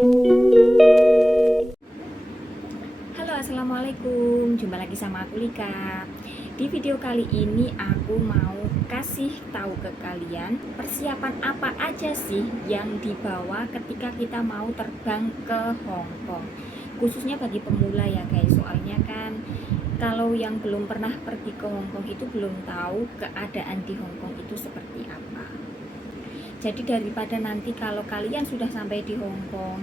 Halo, assalamualaikum. Jumpa lagi sama aku Lika. Di video kali ini aku mau kasih tahu ke kalian persiapan apa aja sih yang dibawa ketika kita mau terbang ke Hong Kong. Khususnya bagi pemula ya guys. Soalnya kan kalau yang belum pernah pergi ke Hong Kong itu belum tahu keadaan di Hong Kong itu seperti apa. Jadi daripada nanti kalau kalian sudah sampai di Hong Kong,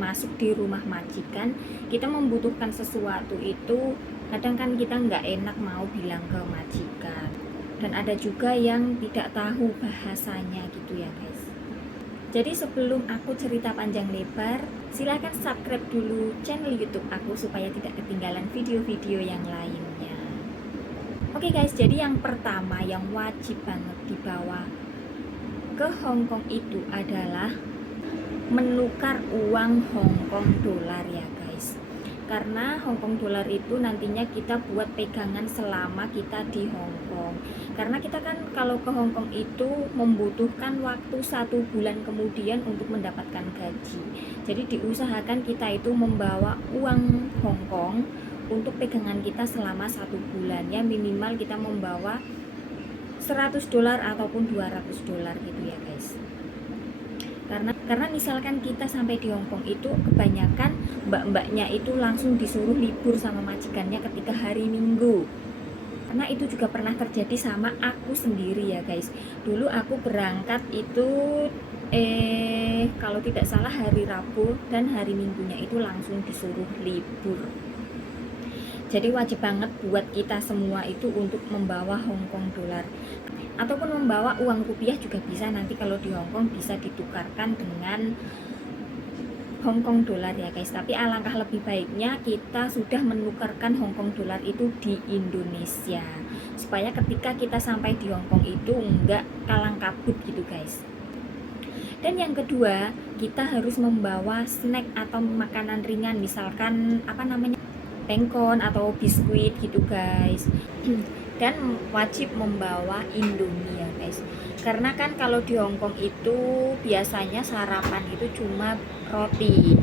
masuk di rumah majikan, kita membutuhkan sesuatu itu, kadang kan kita nggak enak mau bilang ke majikan. Dan ada juga yang tidak tahu bahasanya gitu ya guys. Jadi sebelum aku cerita panjang lebar, silahkan subscribe dulu channel YouTube aku supaya tidak ketinggalan video-video yang lainnya. Oke guys, jadi yang pertama yang wajib banget dibawa ke Hong Kong itu adalah menukar uang Hong Kong dolar ya guys. Karena Hong Kong dolar itu nantinya kita buat pegangan selama kita di Hong Kong. Karena kita kan kalau ke Hong Kong itu membutuhkan waktu 1 bulan kemudian untuk mendapatkan gaji. Jadi diusahakan kita itu membawa uang Hong Kong untuk pegangan kita selama 1 bulan ya, minimal kita membawa $100 ataupun $200 gitu ya guys. Karena misalkan kita sampai di Hong Kong itu kebanyakan mbak-mbaknya itu langsung disuruh libur sama majikannya ketika hari Minggu. Karena itu juga pernah terjadi sama aku sendiri ya guys. Dulu aku berangkat itu kalau tidak salah hari Rabu, dan hari Minggunya itu langsung disuruh libur. Jadi wajib banget buat kita semua itu untuk membawa Hong Kong dolar ataupun membawa uang rupiah juga bisa. Nanti kalau di Hong Kong bisa ditukarkan dengan Hong Kong dolar ya guys. Tapi alangkah lebih baiknya kita sudah menukarkan Hong Kong dolar itu di Indonesia, supaya ketika kita sampai di Hong Kong itu enggak kalang kabut gitu guys. Dan yang kedua, kita harus membawa snack atau makanan ringan, misalkan pengkon atau biskuit gitu guys. Dan wajib membawa Indomie ya guys. Karena kan kalau di Hong Kong itu biasanya sarapan itu cuma roti.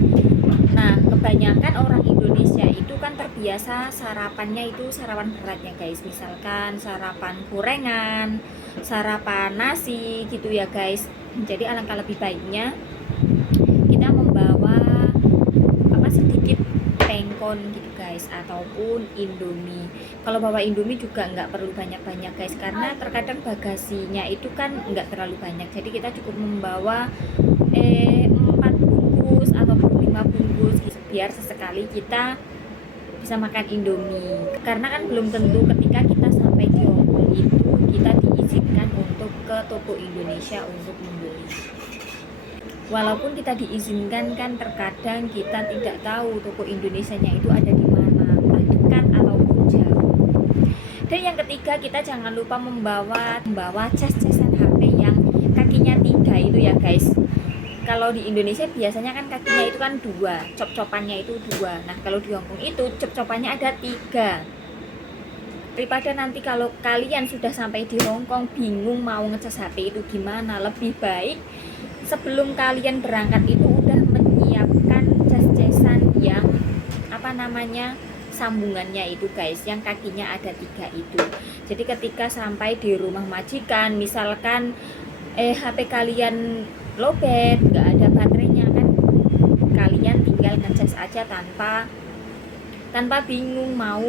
Nah, kebanyakan orang Indonesia itu kan terbiasa sarapannya itu sarapan berat ya guys. Misalkan sarapan gorengan, sarapan nasi gitu ya guys. Jadi alangkah lebih baiknya kita membawa sedikit pengkon gitu guys, ataupun Indomie. Kalau bawa Indomie juga nggak perlu banyak-banyak guys, karena terkadang bagasinya itu kan nggak terlalu banyak. Jadi kita cukup membawa 4 bungkus ataupun 5 bungkus gitu, biar sesekali kita bisa makan Indomie. Karena kan belum tentu ketika kita sampai di Hong Kong itu kita diizinkan untuk ke toko Indonesia untuk membeli. Walaupun kita diizinkan, kan terkadang kita tidak tahu toko Indonesianya itu ada di mana, entah dekat ataupun jauh. Dan yang ketiga, kita jangan lupa membawa cas-casan HP yang kakinya 3 itu ya guys. Kalau di Indonesia biasanya kan kakinya itu kan 2, cop-copannya itu 2. Nah kalau di Hong Kong itu cop-copannya ada 3. Daripada nanti kalau kalian sudah sampai di Hong Kong bingung mau ngecas HP itu gimana, lebih baik sebelum kalian berangkat itu udah menyiapkan cas-casan yang sambungannya itu guys, yang kakinya ada 3 itu. Jadi ketika sampai di rumah majikan, misalkan HP kalian lowbat, nggak ada baterainya, kan kalian tinggal ngecas aja tanpa bingung mau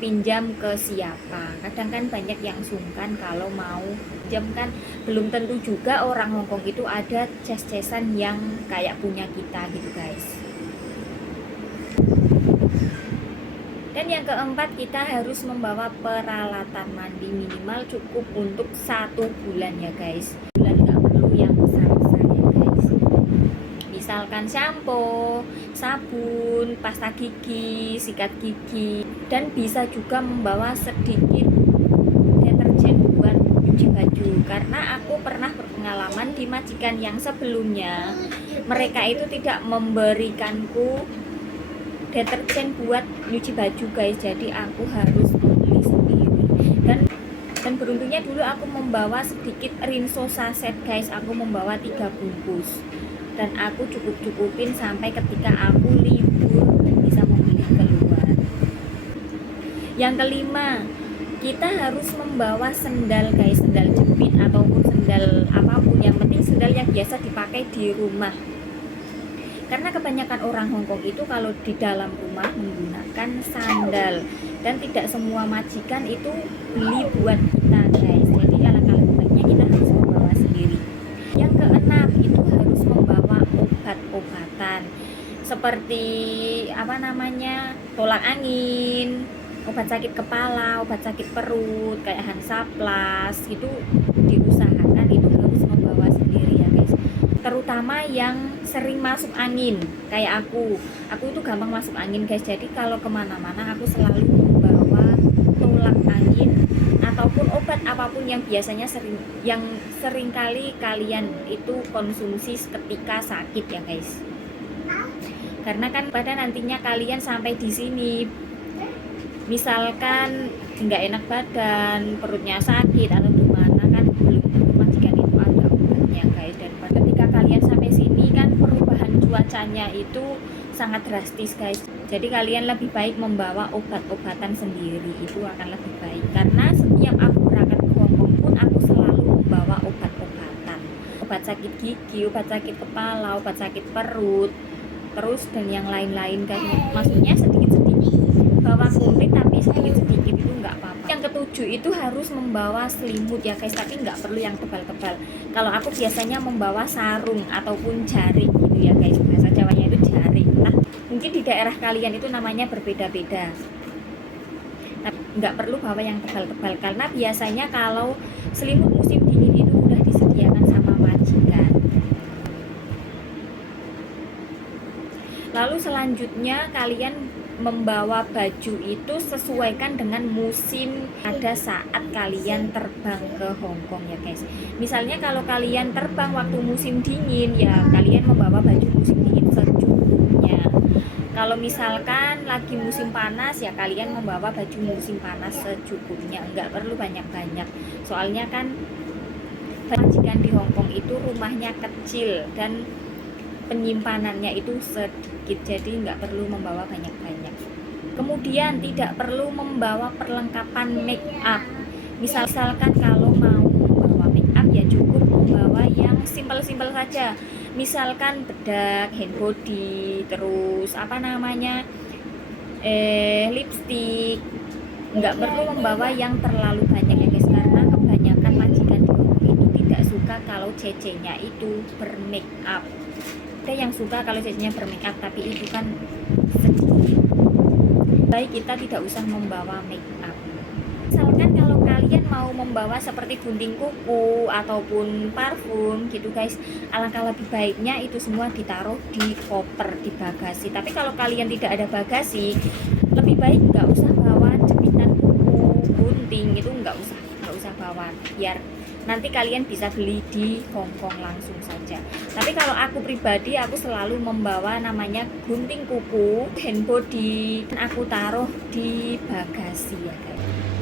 pinjam ke siapa. Kadang kan banyak yang sungkan kalau mau pinjam, kan belum tentu juga orang Hong Kong itu ada cas-casan yang kayak punya kita gitu guys. Dan yang keempat, kita harus membawa peralatan mandi minimal cukup untuk 1 bulan ya guys. Bulan nggak perlu yang besar-besar ya guys. Misalkan shampoo, sabun, pasta gigi, sikat gigi, dan bisa juga membawa sedikit deterjen buat cuci baju. Karena aku pernah berpengalaman di majikan yang sebelumnya, mereka itu tidak memberikanku deterjen buat nyuci baju guys. Jadi aku harus membeli sendiri. Dan beruntungnya dulu aku membawa sedikit rinso saset guys, aku membawa 3 bungkus dan aku cukup-cukupin sampai ketika aku libur dan bisa membeli keluar. Yang kelima, kita harus membawa sendal guys, sendal jepit ataupun sendal apapun, yang penting sendal yang biasa dipakai di rumah. Karena kebanyakan orang Hongkong itu kalau di dalam rumah menggunakan sandal, dan tidak semua majikan itu beli buat kita guys. Jadi alangkah lebih baiknya kita harus membawa sendiri. Yang keenam, itu harus membawa obat-obatan seperti tolak angin, obat sakit kepala, obat sakit perut kayak Hansaplast, itu diusahakan itu harus membawa sendiri ya guys. Terutama yang sering masuk angin kayak aku itu gampang masuk angin guys. Jadi kalau kemana-mana aku selalu membawa tolak angin ataupun obat apapun yang biasanya sering kali kalian itu konsumsi ketika sakit ya guys. Karena kan pada nantinya kalian sampai di sini, misalkan nggak enak badan, perutnya sakit atau gimana, kan belum tentu majikan itu ada obatnya guys. Dan ketika kalian sampai sini kan perubahan cuacanya itu sangat drastis guys. Jadi kalian lebih baik membawa obat-obatan sendiri, itu akan lebih baik. Karena setiap aku berangkat ke Hongkong pun aku selalu membawa obat-obatan, obat sakit gigi, obat sakit kepala, obat sakit perut, terus dan yang lain-lain guys. Maksudnya sedikit-sedikit, bawa komplit tapi sedikit-sedikit itu nggak apa-apa. Yang ketujuh itu harus membawa selimut ya guys, tapi nggak perlu yang tebal-tebal. Kalau aku biasanya membawa sarung ataupun jaring gitu ya guys, bahasa Jawanya itu jaring. Nah, mungkin di daerah kalian itu namanya berbeda-beda. Tapi nggak perlu bawa yang tebal-tebal, karena biasanya kalau selimut musim dingin itu udah disediakan sama majikan. Lalu selanjutnya kalian membawa baju itu sesuaikan dengan musim pada saat kalian terbang ke Hongkong ya guys. Misalnya kalau kalian terbang waktu musim dingin, ya kalian membawa baju musim dingin secukupnya. Kalau misalkan lagi musim panas, ya kalian membawa baju musim panas secukupnya, enggak perlu banyak-banyak. Soalnya kan majikan di Hongkong itu rumahnya kecil dan penyimpanannya itu sedikit, jadi nggak perlu membawa banyak-banyak. Kemudian tidak perlu membawa perlengkapan make up. Misalkan kalau mau membawa make up ya cukup membawa yang simpel-simpel saja. Misalkan bedak, hand body, terus lipstick. Nggak perlu membawa yang terlalu banyak ya guys, karena kebanyakan majikan di Hongkong itu tidak suka kalau cecenya itu bermake up. Ada yang suka kalau cecenya bermake up, tapi itu kan sedikit. Baik kita tidak usah membawa make up. Misalkan kalau kalian mau membawa seperti gunting kuku ataupun parfum gitu guys, alangkah lebih baiknya itu semua ditaruh di koper, di bagasi. Tapi kalau kalian tidak ada bagasi, lebih baik nggak usah bawa jepitan kuku, gunting, itu nggak usah bawa, biar nanti kalian bisa beli di Hongkong langsung saja. Tapi kalau aku pribadi, aku selalu membawa namanya gunting kuku, hand body, dan aku taruh di bagasi ya guys.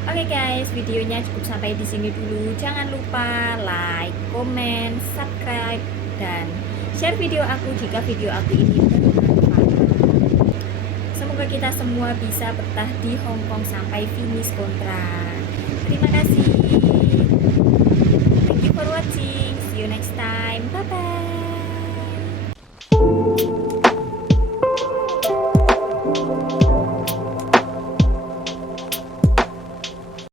Oke guys, videonya cukup sampai di sini dulu. Jangan lupa like, comment, subscribe, dan share video aku jika video aku ini bermanfaat. Semoga kita semua bisa betah di Hongkong sampai finish kontrak. Terima kasih. Thank you for watching. See you next time. Bye bye.